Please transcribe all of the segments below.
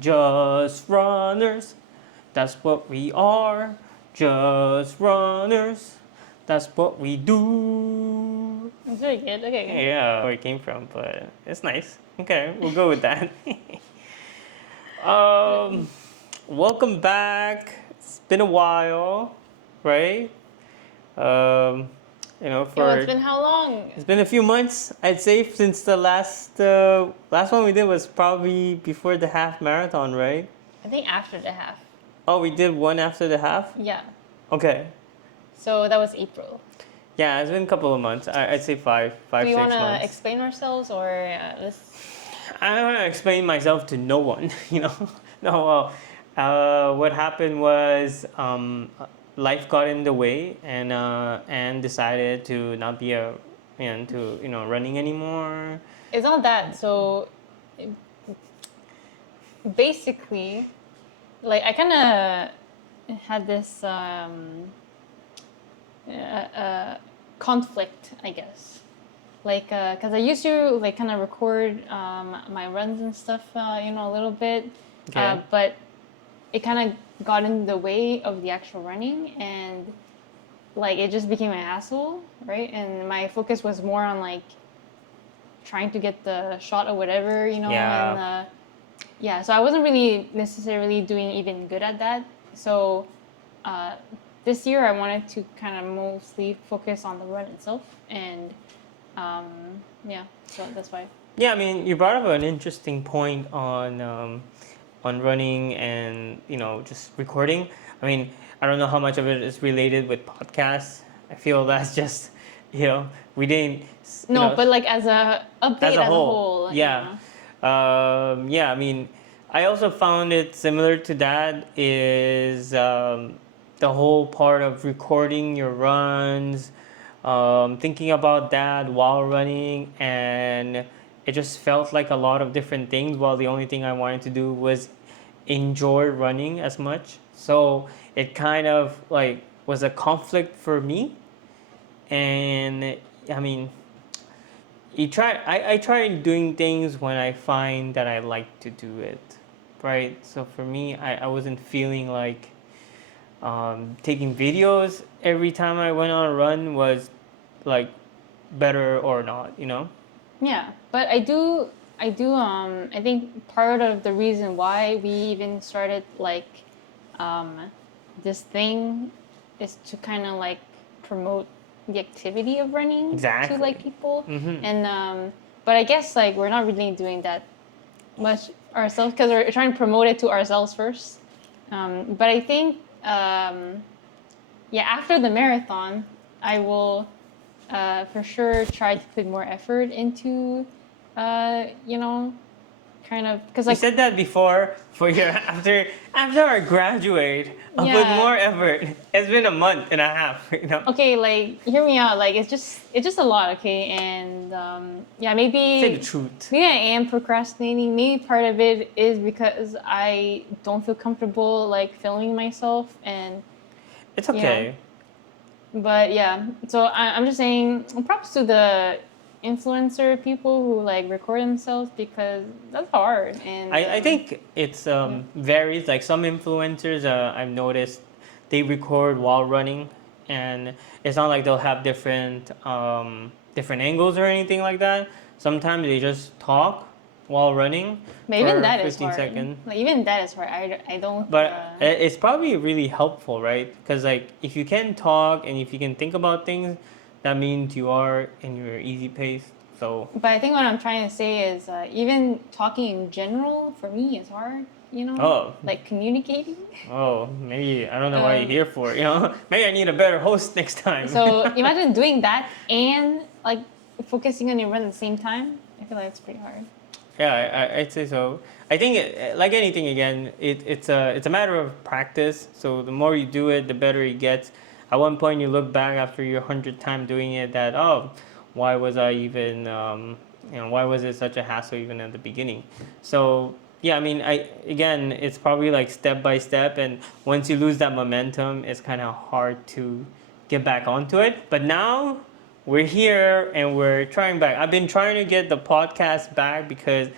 Just runners, that's what we are. Just runners, that's what we do. That's really good. Okay. Yeah, where it came from, but it's nice. Okay, we'll go with that. um, welcome back. It's been a while, right? Um, Yo, it's been how long? it's been a few months, I'd say, since the last one we did was probably before the half marathon, right? I think after the half. Oh, we did one after the half? Yeah. Okay. So that was April. Yeah, it's been a couple of months. I'd say five, Do we 6 want to months. explain ourselves or let's... I don't want to explain myself to no one, No, well, what happened was life got in the way, and decided to not be running anymore. It's not that. So basically, like I kind of had this conflict, I guess. Like, cause I used to like kind of record my runs and stuff, a little bit, Okay. but it kind of got in the way of the actual running, and like it just became a hassle, right? And my focus was more on like trying to get the shot or whatever, Yeah. and yeah, so I wasn't really necessarily doing even good at that. So this year I wanted to kind of mostly focus on the run itself, and yeah, so that's why. Yeah, I mean, you brought up an interesting point on running and just recording. I mean, I don't know how much of it is related with podcasts. I feel that's just we didn't No, but like as a update as a as whole. Yeah. Yeah, I mean, I also found it similar to that is the whole part of recording your runs, thinking about that while running, and it just felt like a lot of different things while the only thing I wanted to do was enjoy running as much. So it kind of like was a conflict for me. And I mean, I try doing things when I find that I like to do it, right? So for me, I wasn't feeling like taking videos every time I went on a run was like better or not. Yeah, but I think part of the reason why we even started like um, this thing is to kind of like promote the activity of running Exactly. to like people, Mm-hmm. and but I guess like we're not really doing that much ourselves because we're trying to promote it to ourselves first. But I think yeah, after the marathon, I will for sure try to put more effort into, kind of because You like said that before for your after I graduate, I'll put Yeah. more effort. It's been a month and a half. okay, like hear me out. Like it's just a lot, okay, and yeah, maybe Say the truth. maybe I am procrastinating. Maybe part of it is because I don't feel comfortable like filming myself, and It's okay. but yeah. So I'm just saying props to the influencer people who like record themselves because that's hard. And I think it's varies. Like some influencers, I've noticed they record while running, and it's not like they'll have different angles or anything like that. Sometimes they just talk while running but for even that is 15 hard. seconds. Like even that is hard. I don't. But it's probably really helpful, right? Because like if you can talk and if you can think about things, that means you are in your easy pace. So But I think what I'm trying to say is even talking in general for me is hard. Oh. Like communicating. maybe I don't know what you're Um, here for. Maybe I need a better host next time. So imagine doing that and like focusing on your run at the same time. I feel like it's pretty hard. Yeah, I'd say so. I think like anything again, it's a matter of practice. So the more you do it, the better it gets. At one point, you look back after your 100th time doing it that why was I even why was it such a hassle even at the beginning? So yeah, I mean again it's probably like step by step, and once you lose that momentum, it's kind of hard to get back onto it. But now we're here and we're trying back. I've been trying to get the podcast back because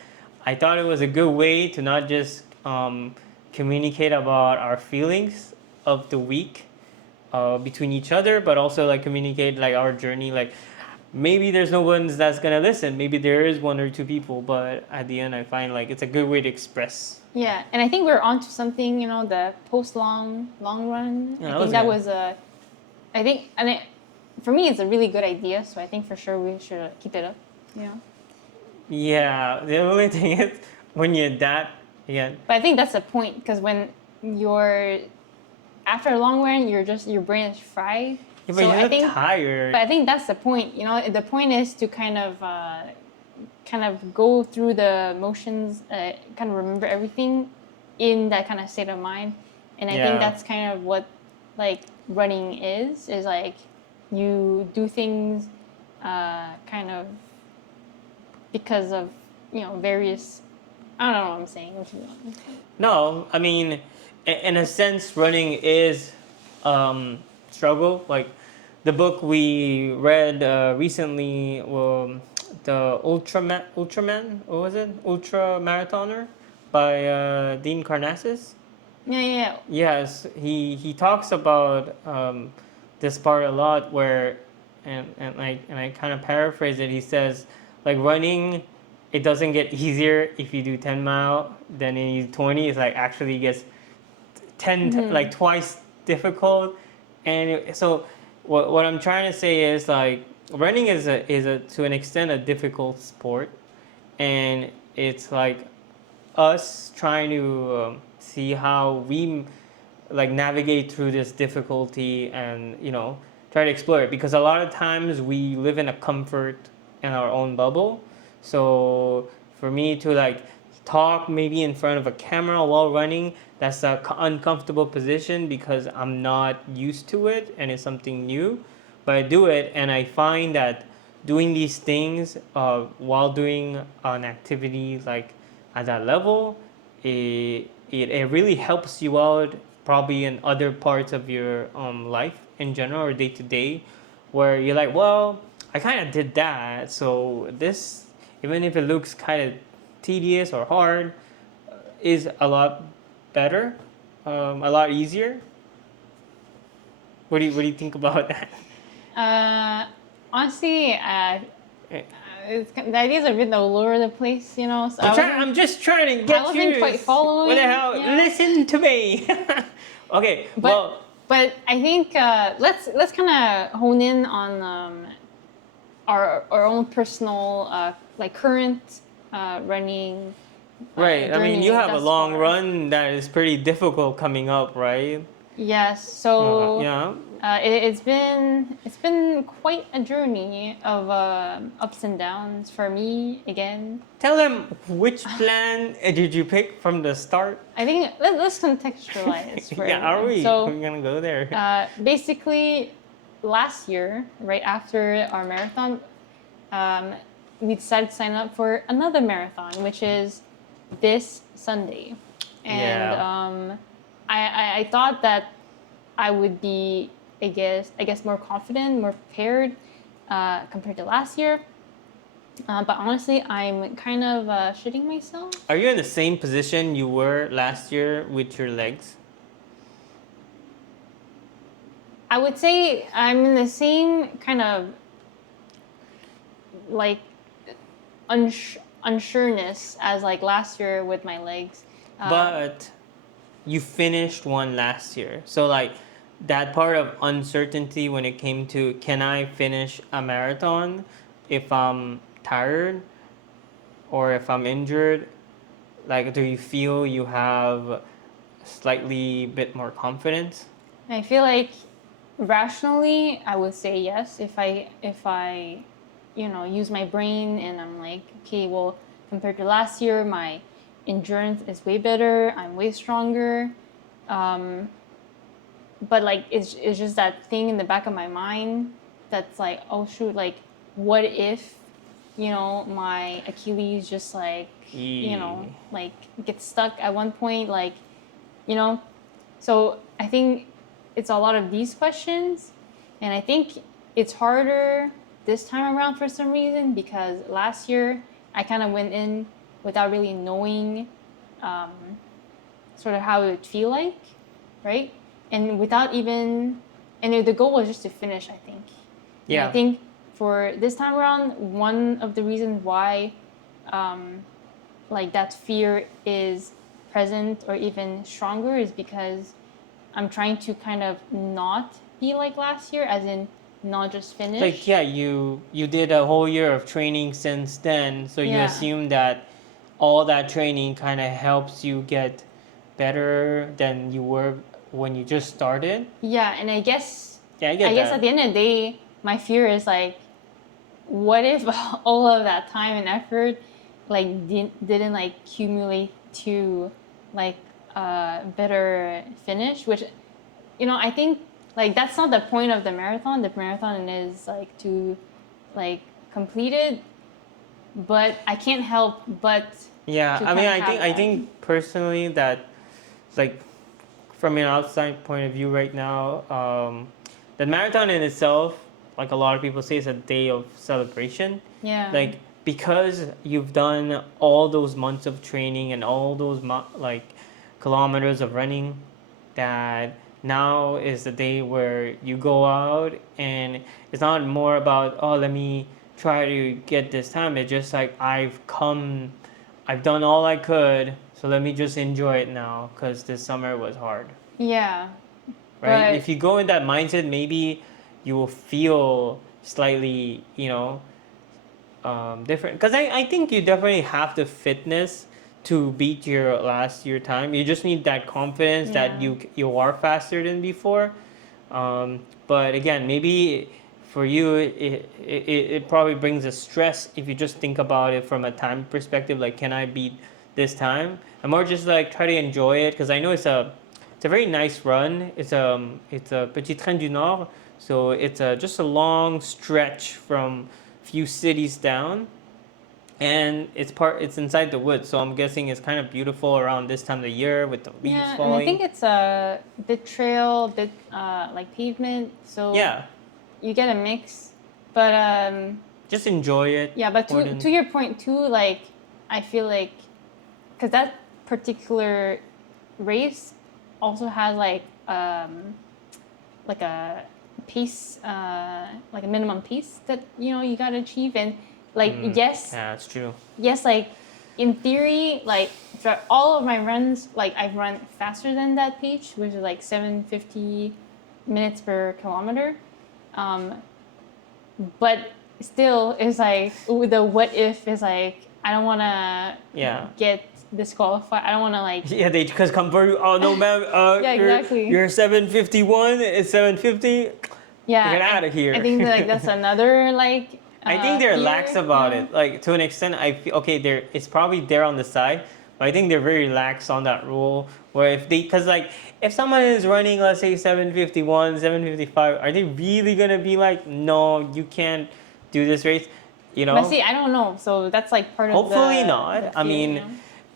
I thought it was a good way to not just communicate about our feelings of the week between each other, but also like communicate like our journey. Like maybe there's no one that's gonna listen. Maybe there is one or two people, but at the end, I find like it's a good way to express. Yeah, and I think we're onto something. You know, the post long run. Yeah, I that think was that good. was a. I think, and for me, it's a really good idea. So I think for sure we should keep it up. You know. Yeah, the only thing is when you adapt again. But I think that's the point because when you're after a long run, your brain is fried. Yeah, but So I you're think, tired. but I think that's the point. You know, the point is to kind of go through the motions, kind of remember everything in that kind of state of mind. And I Yeah. think that's kind of what like running is like you do things kind of because of various. I don't know what I'm saying. To be honest. No, I mean, in a sense, running is struggle. Like the book we read recently, the Ultraman, what was it? Ultra Marathoner by Dean Karnazes. Yeah. Yes, he talks about this part a lot where, and I kind of paraphrase it. He says like running, it doesn't get easier if you do 10 mile than you do 20. It's like actually gets 10 like twice difficult, and so what I'm trying to say is like running is a to an extent a difficult sport, and it's like us trying to see how we like navigate through this difficulty and try to explore it, because a lot of times we live in a comfort in our own bubble. So for me to like talk maybe in front of a camera while running, that's a uncomfortable position because I'm not used to it and it's something new, but I do it and I find that doing these things while doing an activity like at that level, it really helps you out probably in other parts of your life in general or day to day, where you're like, well, I kind of did that, so this, even if it looks kind of tedious or hard, is a lot better, a lot easier. What do you think about that? Honestly, Eh, the ideas are a bit all over the place, you know. So I'm just trying to get I wasn't you. quite following, What the hell? yeah. Listen to me. Okay. But I think let's kind of hone in on our own personal like current running. Right. I mean, journey you have a thus long far. run that is pretty difficult coming up, right? Yes. So Yeah. it's been quite a journey of ups and downs for me again. Tell them which plan did you pick from the start? I think let's contextualize for Yeah, are everyone. we? So We're gonna go there. basically, last year, right after our marathon, we decided to sign up for another marathon, which is this Sunday. And Yeah. I thought that I would be, I guess more confident, more prepared compared to last year. But honestly, I'm kind of shitting myself. Are you in the same position you were last year with your legs? I would say I'm in the same kind of like unsureness as like last year with my legs. But you finished one last year. So like that part of uncertainty when it came to, can I finish a marathon if I'm tired or if I'm injured? Like, do you feel you have slightly bit more confidence? I feel like rationally I would say yes if I use my brain and I'm like, okay, well, compared to last year my endurance is way better, I'm way stronger, but like it's just that thing in the back of my mind that's like, oh shoot, like what if my Achilles just like like gets stuck at one point, like so I think it's a lot of these questions, and I think it's harder this time around for some reason because last year I kind of went in without really knowing sort of how it would feel like, right? And without even, and the goal was just to finish, I think. And Yeah. I think for this time around, one of the reasons why like that fear is present or even stronger is because I'm trying to kind of not be like last year, as in not just finish. Like, yeah, you did a whole year of training since then, so you Yeah. assume that all that training kind of helps you get better than you were when you just started. Yeah, and I guess Yeah, I get I guess that. at the end of the day, my fear is like, what if all of that time and effort like didn't like accumulate to like a better finish, which I think like that's not the point of the marathon. The marathon is like to like complete it, but I can't help but Yeah, to I mean, kind of I have think I that. think personally that, like, from an outside point of view right now, the marathon in itself, like a lot of people say, is a day of celebration. Yeah. Like, because you've done all those months of training and all those like kilometers of running, that now is the day where you go out and it's not more about, oh, let me try to get this time. It's just like, I've done all I could, so let me just enjoy it now because this summer was hard, Yeah. right? But If you go in that mindset, maybe you will feel slightly, different. Because I think you definitely have the fitness to beat your last year time. You just need that confidence that Yeah. you are faster than before. But again, maybe for you, it probably brings a stress if you just think about it from a time perspective. Like, can I beat this time? I'm more just like try to enjoy it because I know it's a very nice run. It's a Petit Train du Nord, so it's just a long stretch from few cities down, and it's inside the woods. So I'm guessing it's kind of beautiful around this time of the year with the leaves yeah, and I falling. think it's a bit trail, bit like pavement, so Yeah, you get a mix. But just enjoy it. yeah, but more to than- your point too, like I feel like because that particular race also has like a pace, like a minimum pace that you gotta achieve, and like yes, Yeah, it's true. yes, like in theory, like for all of my runs, like I've run faster than that pace, which is like 750 minutes per kilometer. But still, it's like the what if is like I don't want to Yeah. get disqualified. I don't want to like Yeah, they just come for you. Oh no, man. Yeah, exactly. You're 751. It's 750. yeah. Get outta here. I think like that's another like. I think they're fear, lax about yeah. it. Like, to an extent, I feel okay. It's probably there on the side, but I think they're very lax on that rule. Where because like if someone is running, let's say 751, 755, are they really gonna be like, no, you can't do this race? But see, I don't know. So that's like part of Hopefully the. not. the I fear, mean,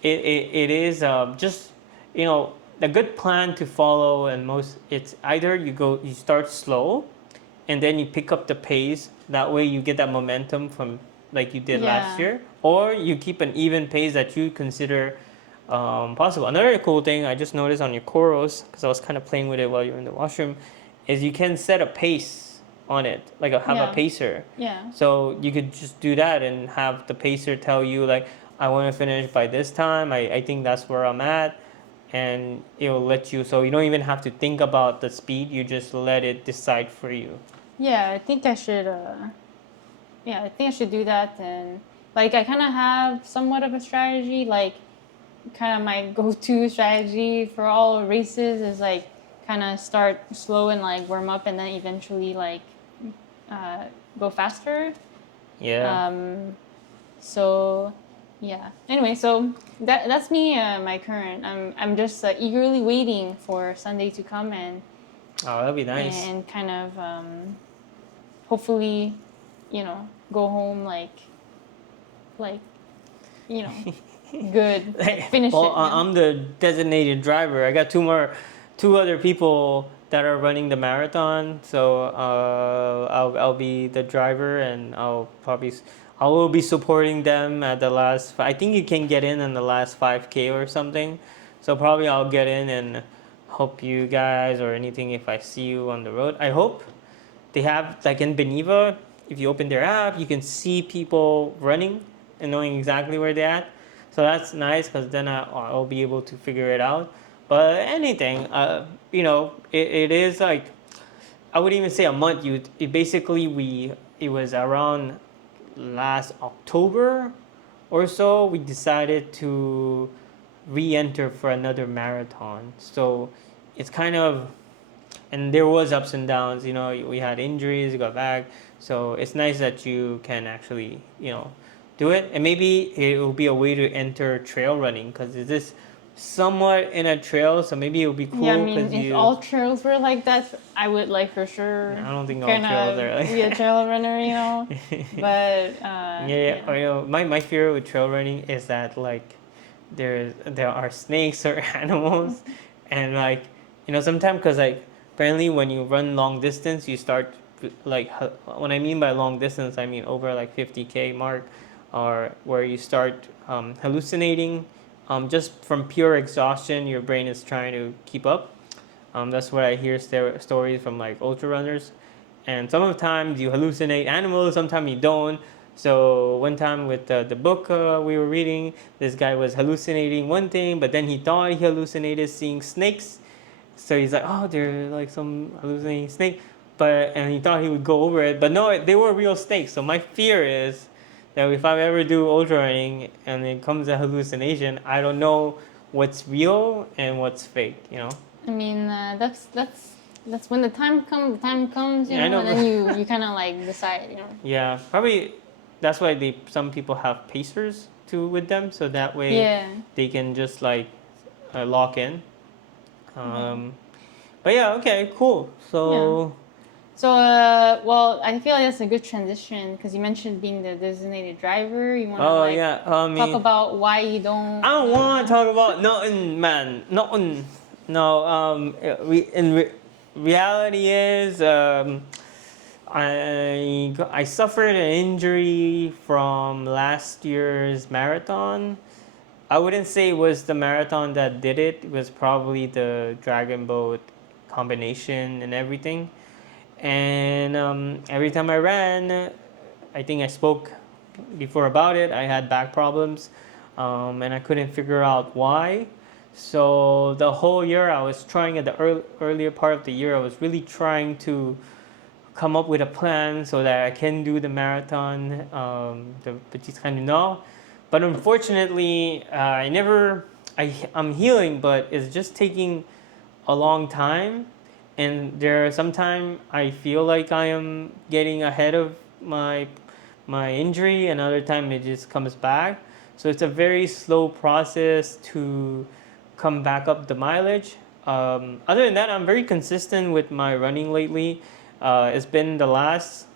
it is just a good plan to follow, and it's either you start slow, and then you pick up the pace. That way you get that momentum from like you did last Yeah. year, or you keep an even pace that you consider possible. Another cool thing I just noticed on your Coros, because I was kind of playing with it while you were in the washroom, is you can set a pace on it, like have a Yeah. pacer. Yeah. So you could just do that and have the pacer tell you like, I want to finish by this time. I think that's where I'm at, and it will let you. So you don't even have to think about the speed. You just let it decide for you. Yeah, I think I should. Yeah, I think I should do that, and like I kind of have somewhat of a strategy. Like, kind of my go-to strategy for all races is like kind of start slow and like warm up, and then eventually like go faster. Yeah. So yeah. Anyway, so that's me. My current. I'm just eagerly waiting for Sunday to come and Oh, that'd be nice. and kind of hopefully, go home like good, like, finish Well, it. I'm the designated driver. I got two other people that are running the marathon. So I'll be the driver, and I will be supporting them at the last. I think you can get in the last 5K or something. So probably I'll get in and help you guys or anything if I see you on the road. I hope they have, like in Beneva, if you open their app, you can see people running and knowing exactly where they're at. So that's nice because then I'll be able to figure it out. But anything, it is like, I would even say a month. It was around last October or so, we decided to re-enter for another marathon. So it's kind of, and there was ups and downs. We had injuries, got back. So it's nice that you can actually, do it. And maybe it will be a way to enter trail running because it is somewhat in a trail. So maybe it would be Yeah, I cool mean, because if all trails were like that, I would like for sure I don't think all kind trails are of like be a trail runner, But yeah. My fear with trail running is that like there are snakes or animals, and like sometimes because like apparently when you run long distance you start like when I mean by long distance I mean over like 50K mark, or where you start hallucinating, just from pure exhaustion. Your brain is trying to keep up. That's what I hear stories from like ultra runners, and sometimes you hallucinate animals, sometimes you don't. So one time with the book we were reading, this guy was hallucinating one thing, but then he thought he hallucinated seeing snakes. So he's like, oh, they're like some hallucinating snake, and he thought he would go over it, but no, they were real snakes. So my fear is that if I ever do ultra running and it comes a hallucination, I don't know what's real and what's fake. I mean, that's when the time comes. The time comes, Yeah, I know. and then you kind of like decide. Yeah, probably that's why some people have pacers too with them, so that way Yeah. they can just like lock in. Yeah. But yeah, okay, cool. So So, well, I feel like that's a good transition because you mentioned being the designated driver. You want to oh like yeah, I talk mean, about why you don't. I don't want to talk about nothing, man. Nothing. No. Reality is I suffered an injury from last year's marathon. I wouldn't say it was the marathon that did it. It was probably the Dragon Boat combination and everything. And every time I ran, I think I spoke before about it. I had back problems, and I couldn't figure out why. So the whole year I was trying, at the earlier part of the year, I was really trying to come up with a plan so that I can do the marathon, the Petit Train du Nord. But unfortunately, I'm healing, but it's just taking a long time. And there are sometimes I feel like I am getting ahead of my injury, and other time it just comes back. So it's a very slow process to come back up the mileage. Other than that, I'm very consistent with my running lately. It's been the last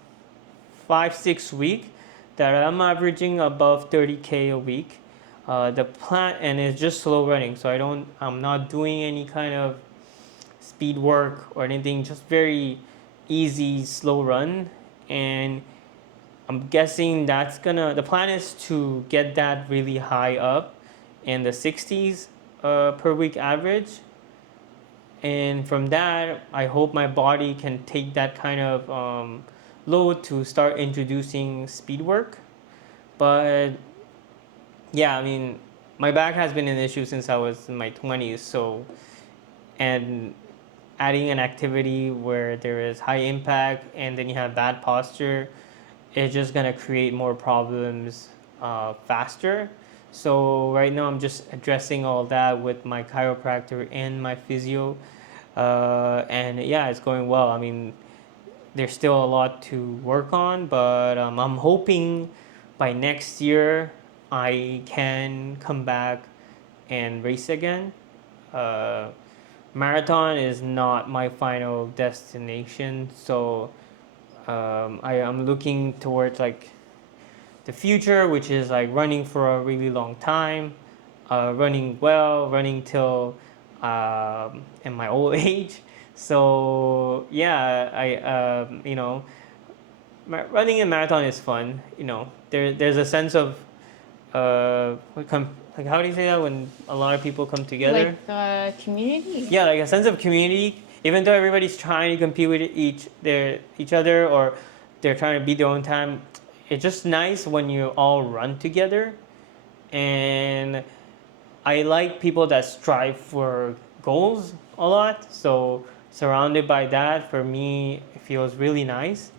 5-6 weeks that I'm averaging above 30K a week. The plan, and it's just slow running, so I'm not doing any kind of speed work or anything. Just very easy slow run, and I'm guessing the plan is to get that really high up in the 60s per week average. And from that, I hope my body can take that kind of load to start introducing speed work. But yeah, I mean, my back has been an issue since I was in my 20s. So, and adding an activity where there is high impact and then you have bad posture, it's just gonna create more problems faster. So right now I'm just addressing all that with my chiropractor and my physio, and yeah, it's going well. I mean, there's still a lot to work on, but I'm hoping by next year I can come back and race again. Uh, Marathon is not my final destination, so I am looking towards like the future, which is like running for a really long time, running well, running till in my old age. So yeah, running a marathon is fun. There's a sense of like how do you say that when a lot of people come together? Like community. Yeah, like a sense of community. Even though everybody's trying to compete with each other, or they're trying to beat their own time, it's just nice when you all run together. And I like people that strive for goals a lot. So surrounded by that, for me, it feels really nice.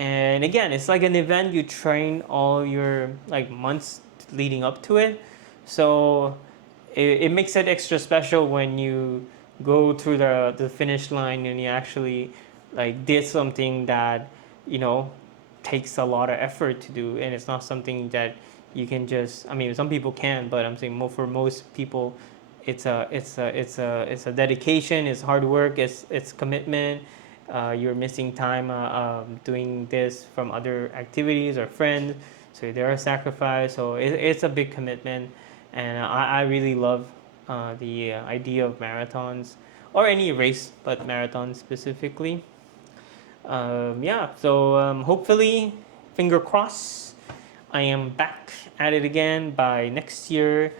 And again, it's like an event you train all your like months leading up to it. So it makes it extra special when you go through the finish line and you actually like did something that, you know, takes a lot of effort to do, and it's not something that you can just, I mean, some people can, but I'm saying for most people it's a dedication, it's hard work, it's commitment. You're missing time doing this from other activities or friends, so there are sacrifice. So it's a big commitment, and I really love the idea of marathons or any race, but marathons specifically. Yeah, so hopefully, finger crossed, I am back at it again by next year.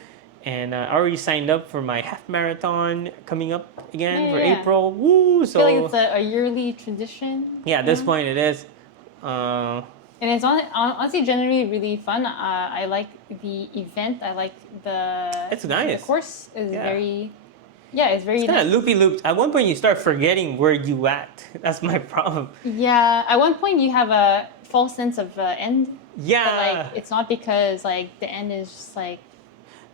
And I already signed up for my half marathon coming up again for Yeah. April. Woo! I So feel like it's a yearly tradition. yeah, at this point it is. Uh, And it's honestly generally really fun. I like the event. I like It's the nice. course is Yeah. very, yeah, it's very it's kind of nice. loopy loops. At one point, you start forgetting where you at. That's my problem. Yeah, at one point you have a false sense of end, but Yeah. like it's not because like the end is just like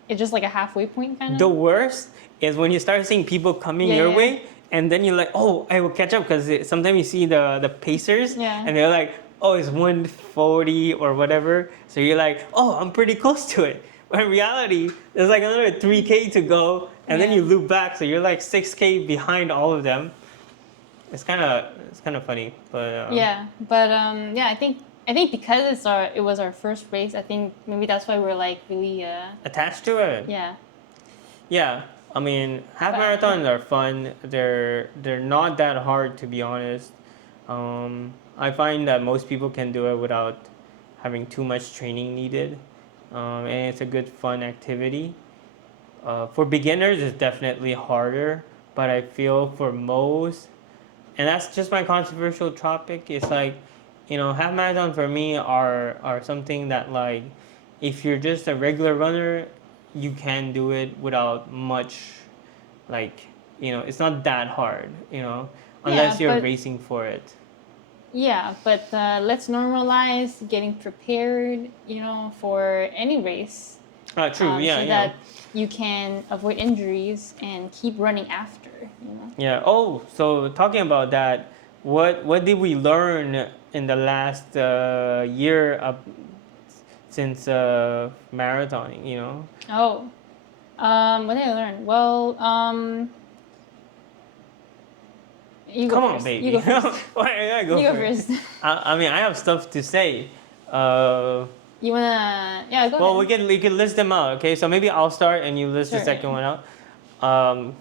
it's just like a halfway point kind of. The worst is when you start seeing people coming Yeah, your yeah. way, and then you're like, oh, I will catch up, because sometimes you see the pacers, Yeah. and they're like, oh, it's 140 or whatever. So you're like, oh, I'm pretty close to it. But in reality, there's like another 3K to go, and then Yeah. you loop back, so you're like 6K behind all of them. It's kind of funny, but Yeah, but yeah, I think because it was our first race, I think maybe that's why we're like really attached to it. yeah. Yeah, I mean, half But- marathons are fun. They're not that hard, to be honest. I find that most people can do it without having too much training needed, and it's a good fun activity. For beginners, it's definitely harder, but I feel for most, and that's just my controversial topic. It's like, half marathon for me are something that, like, if you're just a regular runner, you can do it without much, like, it's not that hard, unless you're but- racing for it. Yeah, but let's normalize getting prepared, for any race. True, yeah, so yeah. that you can avoid injuries and keep running after. Yeah. Oh, so talking about that, what did we learn in the last year since marathoning? Oh, what did I learn? Well, you go Come on, first. baby. You go first. Why I go You go first? first. I mean, I have stuff to say. You wanna? Yeah, go Well, ahead. we can list them out. Okay, so maybe I'll start and you list the Sure. second one out. Um,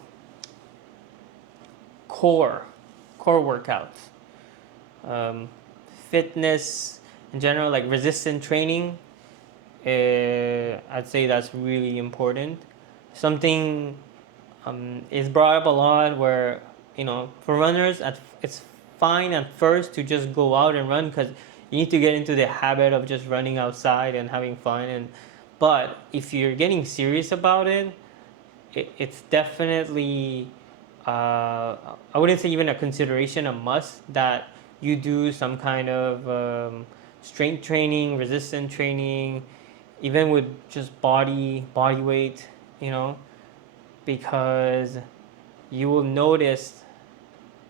core workouts, fitness in general, like resistance training. I'd say that's really important. Something is brought up a lot where, for runners, it's fine at first to just go out and run, because you need to get into the habit of just running outside and having fun. But if you're getting serious about it, it's definitely, I wouldn't say even a consideration, a must, that you do some kind of strength training, resistance training, even with just body weight, because you will notice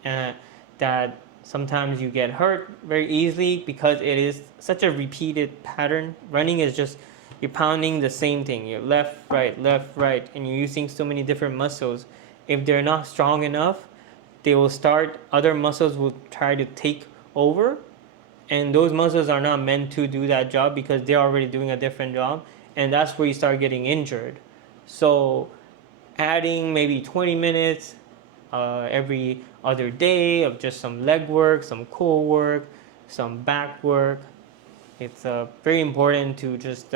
that sometimes you get hurt very easily, because it is such a repeated pattern. Running is just, you're pounding the same thing. You're left, right, and you're using so many different muscles. If they're not strong enough, other muscles will try to take over, and those muscles are not meant to do that job because they're already doing a different job, and that's where you start getting injured. So adding maybe 20 minutes every other day of just some leg work, some core work, some back work. It's very important to just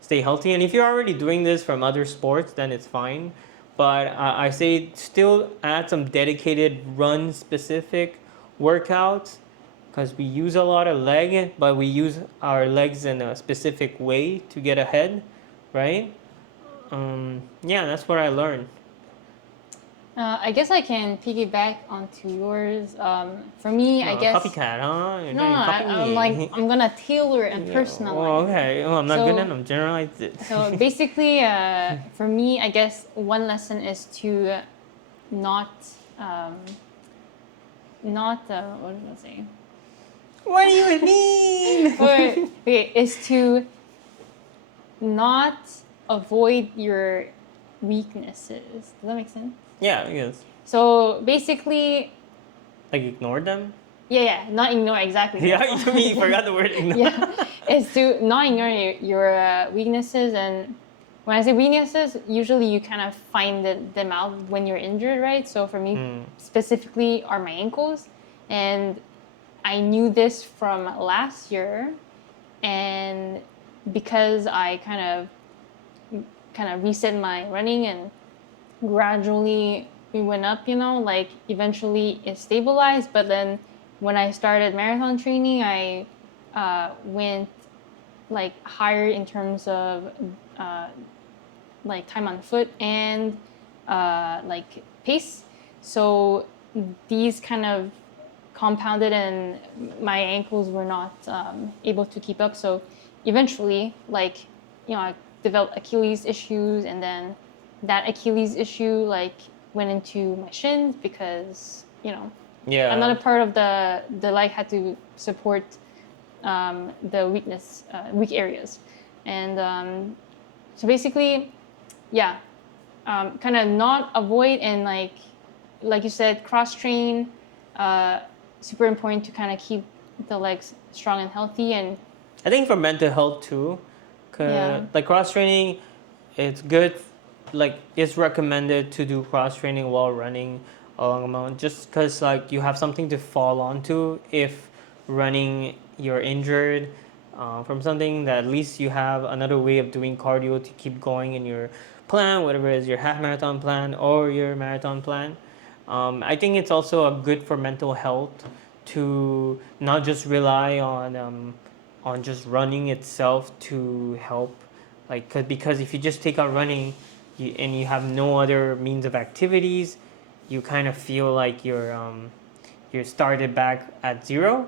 stay healthy. And if you're already doing this from other sports, then it's fine. But I say still add some dedicated run specific workouts because we use a lot of leg, but we use our legs in a specific way to get ahead, right? Yeah, that's what I learned. I guess I can piggyback onto yours. For me, I guess Copycat, huh? You're no, trying no. to copy I'm me. like I'm gonna tailor and Yeah, personalize. well, okay. Well, I'm not So- good enough. Generalize it. So basically, for me, I guess one lesson is to not, what did I say? What do you mean? Wait, okay, is to not avoid your weaknesses. Does that make sense? Yeah, yes. So basically, Like ignore them. yeah, not ignore exactly. Yeah, you mean you forgot the word ignore. Yeah, is to not ignore your weaknesses. And when I say weaknesses, usually you kind of find them out when you're injured, right? So for me specifically are my ankles, and I knew this from last year, and because I kind of reset my running and gradually we went up, like eventually it stabilized. But then when I started marathon training, I went like higher in terms of like time on foot and like pace. So these kind of compounded and my ankles were not able to keep up. So eventually, like, I developed Achilles issues, and then that Achilles issue like went into my shins because Yeah. another part of the leg had to support the weak areas. And so basically, yeah, kind of not avoid and like you said, cross train. Super important to kind of keep the legs strong and healthy. And I think for mental health too, 'cause, Yeah. like cross training, it's good. Like it's recommended to do cross training while running a long amount, just because like you have something to fall onto if running you're injured from something. That at least you have another way of doing cardio to keep going in your plan, whatever it is your half marathon plan or your marathon plan. I think it's also a good for mental health to not just rely on just running itself to help, like because if you just take out running and you have no other means of activities, you kind of feel like you're started back at zero,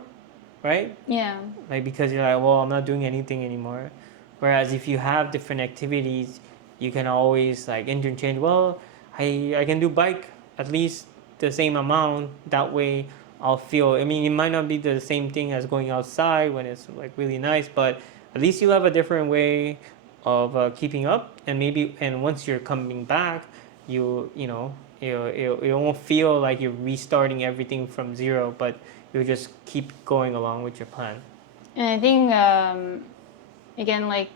right? yeah, Like because you're like, well, I'm not doing anything anymore. Whereas if you have different activities, you can always like interchange. Well, I can do bike at least the same amount. That way, I'll feel. I mean, it might not be the same thing as going outside when it's like really nice, but at least you'll have a different way of keeping up. And once you're coming back, it won't feel like you're restarting everything from zero, but you'll just keep going along with your plan. and I think again, like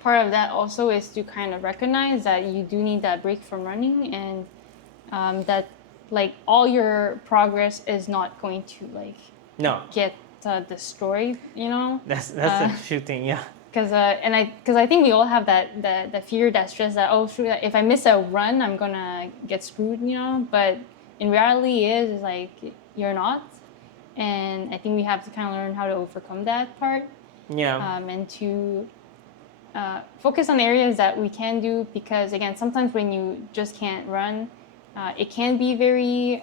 part of that also is to kind of recognize that you do need that break from running, and that like all your progress is not going to like No, get destroyed, that's Uh, the true thing. Yeah. because I think we all have that fear, that stress, that oh shoot, if I miss a run I'm gonna get screwed, but in reality is like you're not. And I think we have to kind of learn how to overcome that part, Yeah. and to focus on areas that we can do, because again, sometimes when you just can't run, it can be very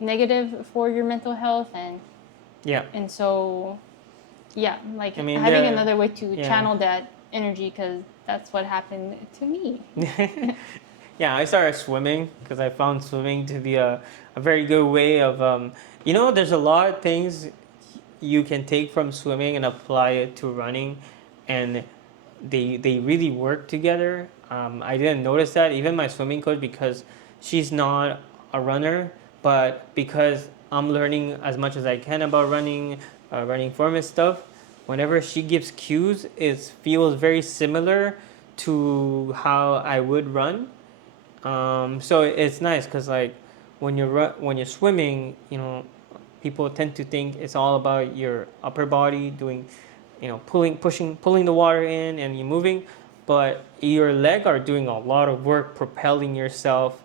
negative for your mental health. Yeah. And so, yeah, like I mean, having another way to yeah. channel that energy, because that's what happened to me. Yeah, I started swimming because I found swimming to be a very good way of, there's a lot of things you can take from swimming and apply it to running, and they really work together. I didn't notice that. Even my swimming coach, because she's not a runner, but because I'm learning as much as I can about running, running form and stuff, whenever she gives cues, it feels very similar to how I would run. So it's nice because like when you're swimming, people tend to think it's all about your upper body doing, pulling the water in, and you're moving, but your leg are doing a lot of work propelling yourself,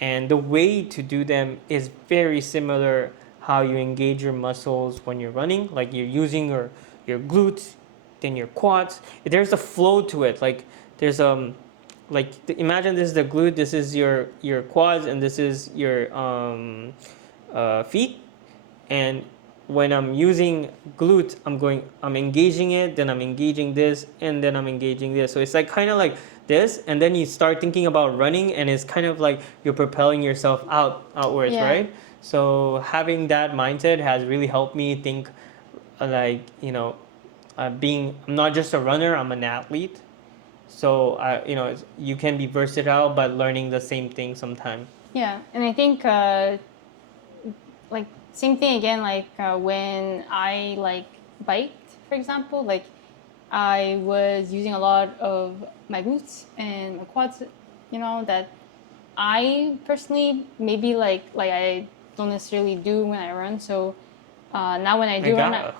and the way to do them is very similar how you engage your muscles when you're running. Like you're using your glutes, then your quads. There's a flow to it. Like there's imagine this is the glute, this is your quads, and this is your feet. And when I'm using glutes, I'm engaging it, then I'm engaging this, and then I'm engaging this. So it's like kind of like this, and then you start thinking about running, and it's kind of like you're propelling yourself outwards, Yeah. right? So having that mindset has really helped me think, like being I'm not just a runner, I'm an athlete. So you can be versatile, but learning the same thing sometimes. Yeah, and I think like same thing again. Like when I like biked, for example, like I was using a lot of my glutes and my quads. That I personally maybe like I don't necessarily do when I run. So now when I do run,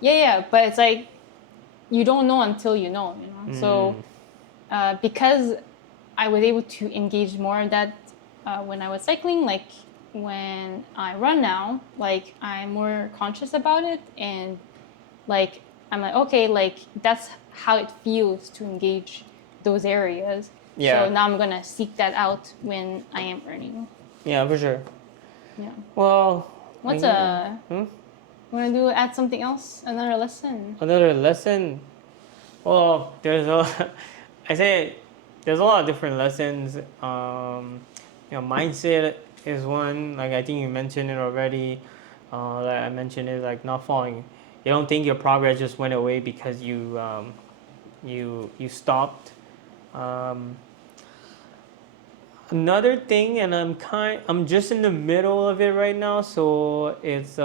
yeah, but it's like you don't know until you know. So because I was able to engage more in that when I was cycling, like when I run now, like I'm more conscious about it, and like I'm like, okay, like that's how it feels to engage those areas. Yeah. So now I'm gonna seek that out when I am running. Yeah, for sure. Yeah. Well, What's wanna do add something else? Another lesson? Another lesson? Well, I say there's a lot of different lessons. Mindset is one. Like I think you mentioned it already. Like I mentioned it, like not falling. You don't think your progress just went away because you stopped. Um, Another thing, and I'm just in the middle of it right now, so it's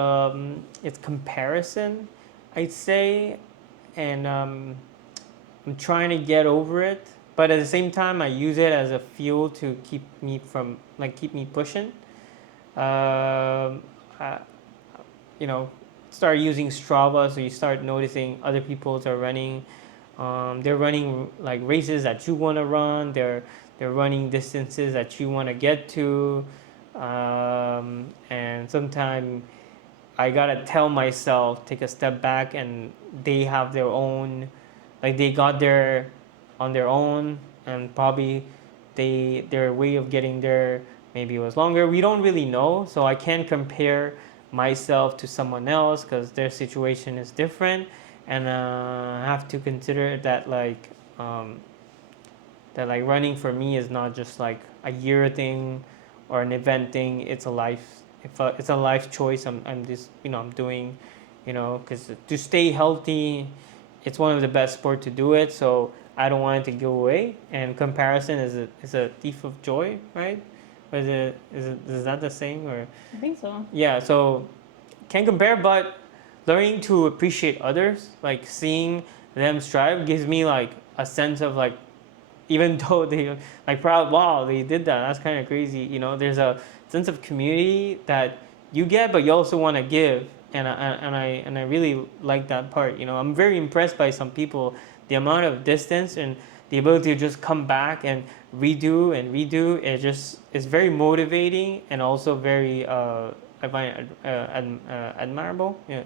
comparison, I'd say, and I'm trying to get over it, but at the same time I use it as a fuel to keep me pushing. Um, uh, Start using Strava, so you start noticing other people are running. They're running like races that you want to run. They're running distances that you want to get to, and sometimes I gotta tell myself take a step back, and they have their own, like they got there on their own, and probably their way of getting there maybe was longer. We don't really know, so I can't compare myself to someone else because their situation is different, and I have to consider that like running for me is not just like a year thing or an event thing. It's a life. It's a life choice. I'm just I'm doing, because to stay healthy, it's one of the best sport to do it. So I don't want it to go away. And comparison is a thief of joy, right? Or is that the saying or? I think so. Yeah. So can't compare, but learning to appreciate others, like seeing them strive, gives me like a sense of like, even though they like proud, wow, they did that. That's kind of crazy. There's a sense of community that you get, but you also want to give, and I really like that part. I'm very impressed by some people, the amount of distance and the ability to just come back and redo and redo. It's very motivating and also very I find admirable. Yeah,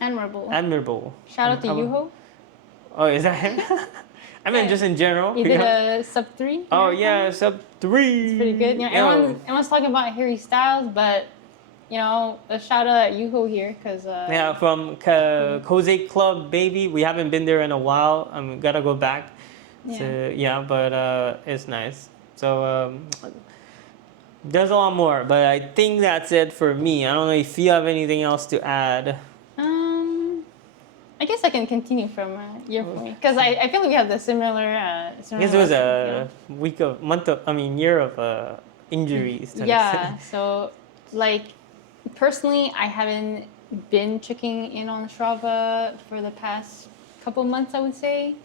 Admirable. admirable. Shout out to Yuho. Oh, is that him? I mean, Yeah. just in general. He did a sub 3. Oh yeah, sub 3. It's pretty good. Everyone's talking about Harry Styles, but a shout out at Yuho here because yeah, from Cozy Club, baby. We haven't been there in a while. I'm gotta go back. But it's nice. So there's a lot more, but I think that's it for me. I don't know if you have anything else to add. I guess I can continue from your point because I feel like we have the similar. I guess it was a year of injuries. Yeah. So, like, personally, I haven't been checking in on Strava for the past couple months, I would say.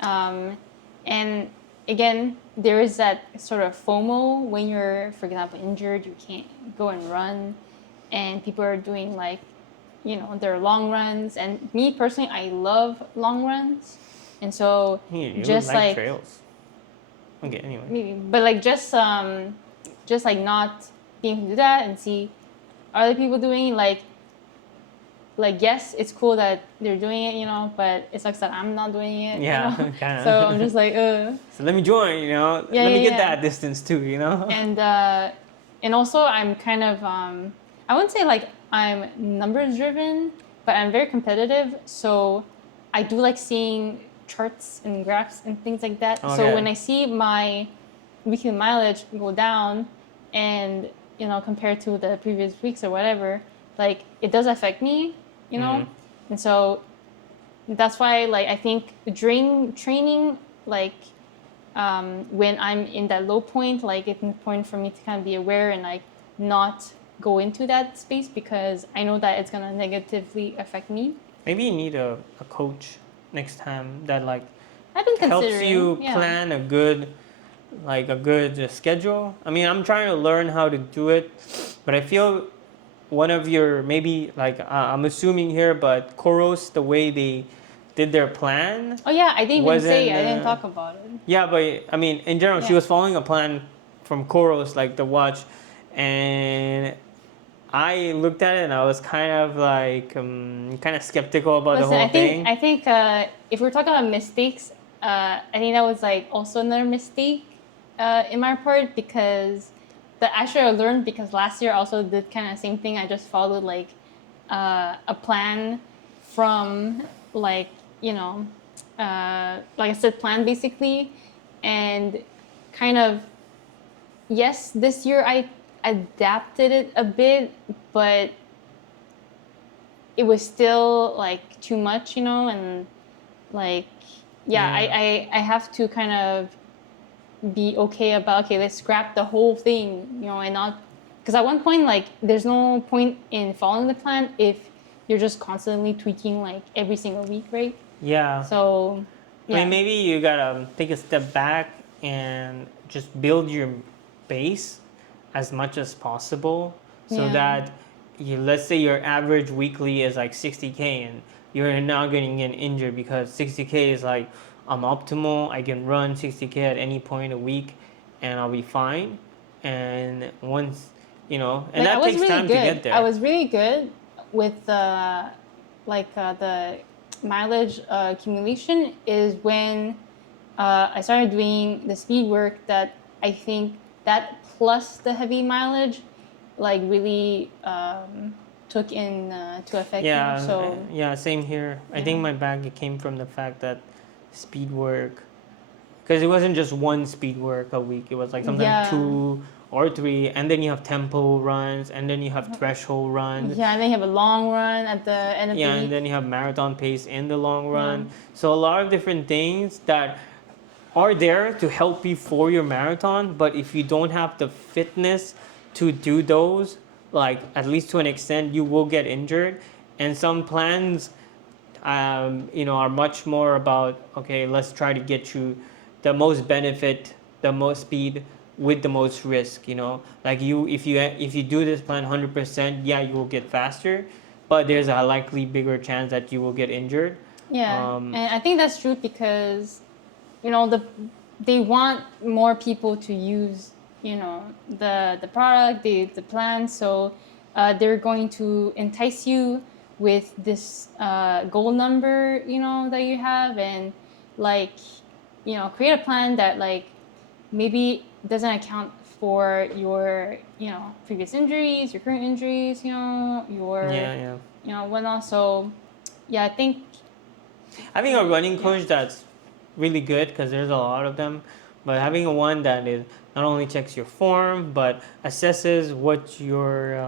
And again, there is that sort of FOMO when you're, for example, injured, you can't go and run, and people are doing like, their long runs. And me personally, I love long runs, and so You just like like trails. Okay, anyway. maybe, but like just like not being able to do that and see other people doing like yes, it's cool that they're doing it, but it sucks that I'm not doing it, Yeah, kinda. So I'm just like, So let me join, Yeah, let me yeah, get yeah. that distance too, and also I'm kind of I wouldn't say like I'm numbers driven, but I'm very competitive. So I do like seeing charts and graphs and things like that. So Okay. when I see my weekly mileage go down, and compared to the previous weeks or whatever, like it does affect me, and so that's why like I think during training, like when I'm in that low point, like it's important for me to kind of be aware and like not go into that space because I know that it's gonna negatively affect me. Maybe you need a coach next time that like I've been helps considering, you yeah. plan a good schedule. I mean, I'm trying to learn how to do it, but I feel one of your maybe like I'm assuming here, but Koros, the way they did their plan Oh yeah, I didn't even say, wasn't. I didn't talk about it. Yeah, but I mean, in general, she Yeah. was following a plan from Koros, like the watch, and I looked at it and I was kind of like kind of skeptical about the Listen, whole thing. I think if we're talking about mistakes, I think that was like also another mistake in my part because that actually I learned because last year I also did kind of the same thing. I just followed like a plan from like like I said, plan basically, and kind of yes, this year I adapted it a bit, but it was still like too much, and like yeah, Yeah. I have to kind of be okay about okay, let's scrap the whole thing, and not because at one point like there's no point in following the plan if you're just constantly tweaking like every single week, right? Yeah. So I mean, yeah, maybe you gotta take a step back and just build your base as much as possible so yeah, that let's say your average weekly is like 60K and you're not getting injured because 60K is like I'm optimal. I can run 60K at any point a week and I'll be fine. And once, and like I that was takes really time to get good. I there. was really good with the mileage accumulation is when I started doing the speed work that I think that plus the heavy mileage like really took in to effect. Yeah, So yeah, same here. I yeah, think my bag came from the fact that speed work, because it wasn't just one speed work a week. It was like sometimes yeah, 2 or 3, and then you have tempo runs, and then you have threshold runs. yeah, and then you have a long run at the end of Yeah, the and week. then you have marathon pace in the long Yeah. run. So a lot of different things that are there to help you for your marathon, but if you don't have the fitness to do those, like at least to an extent, you will get injured. And some plans, are much more about okay, let's try to get you the most benefit, the most speed with the most risk. Like if you do this plan 100%, yeah, you will get faster, but there's a likely bigger chance that you will get injured. Yeah, and I think that's true because they want more people to use the product, the plan, so they're going to entice you with this goal number that you have, and like create a plan that like maybe doesn't account for your previous injuries, your current injuries, your Yeah. whatnot. So yeah, I think Having a running yeah. coach that's really good because there's a lot of them, but having a one that is not only checks your form but assesses what your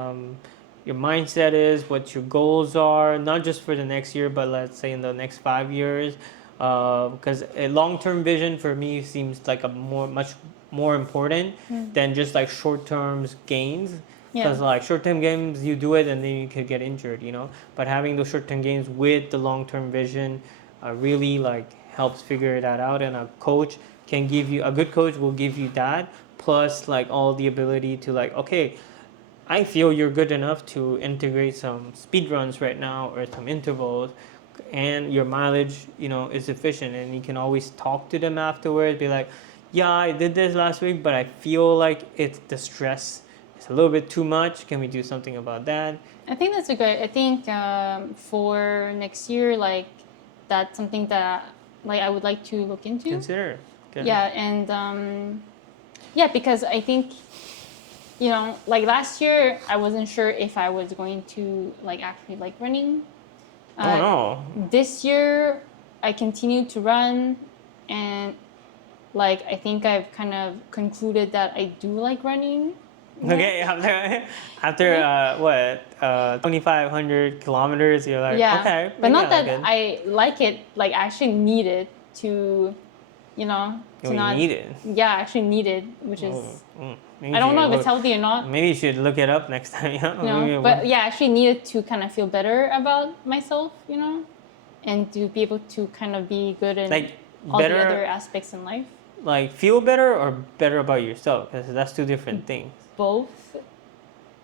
mindset is, what your goals are, not just for the next year, but let's say in the next 5 years. Because a long-term vision for me seems like much more important than just like short-term gains. Because Yeah. like short-term games, you do it and then you could get injured, But having those short-term gains with the long-term vision really like helps figure that out. And a good coach will give you that plus like all the ability to like okay, I feel you're good enough to integrate some speed runs right now or some intervals, and your mileage, is efficient, and you can always talk to them afterwards. Be like, yeah, I did this last week, but I feel like it's the stress. It's a little bit too much. Can we do something about that? I think that's a good. I think for next year, like that's something that like I would like to look into. Consider. Okay. Yeah, and yeah, because I think like last year I wasn't sure if I was going to like actually like running. Oh no. This year I continued to run, and like I think I've kind of concluded that I do like running. Okay, after what 2,500 kilometers, you're like, Yeah, okay, but maybe not I that like it. I like it. Like I actually need it to, to Oh, you not. need it. Yeah, I actually need it, which is Maybe I don't you know if should it's healthy or not. Maybe you should look it up next time. But yeah, I actually needed to kind of feel better about myself, and to be able to kind of be good in Like all the better, other aspects in life. like feel better or better about yourself, because that's two different things. Both.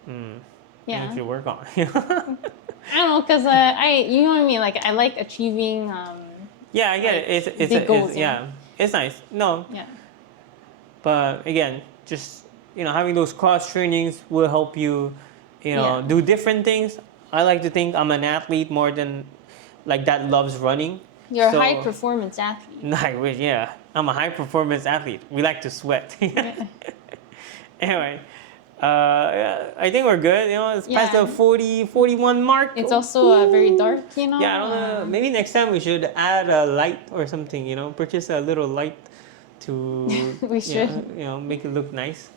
You Yeah. should work on. I don't know, cause you know what I mean. Like I like achieving. Yeah, I get Like, it. It's big goals, yeah, it's nice. No, Yeah. but again, just having those cross trainings will help you, Yeah. do different things. I like to think I'm an athlete more than like that loves running. You're So- a high performance athlete. I wish, yeah. I'm a high performance athlete. We like to sweat. Anyway, I think we're good. It's past Yeah. the 40, 41 mark. It's also very dark, Yeah, I don't know. Maybe next time we should add a light or something. Purchase a little light to We should. make it look nice.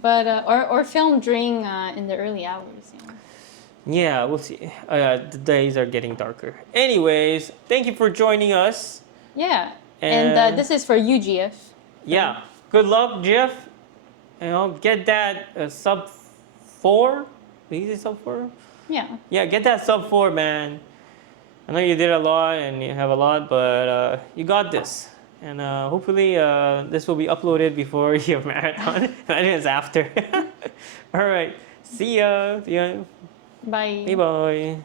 But or film during in the early hours. Yeah, we'll see. The days are getting darker. Anyways, thank you for joining us. Yeah. And And- this is for UGF. Yeah, good luck, Jeff. Get that sub 4. Did you say sub 4? Yeah. Yeah, get that sub 4, man. I know you did a lot and you have a lot, but you got this. And hopefully this will be uploaded before your marathon. Imagine it's after. All right. See ya. Bye. Bye bye.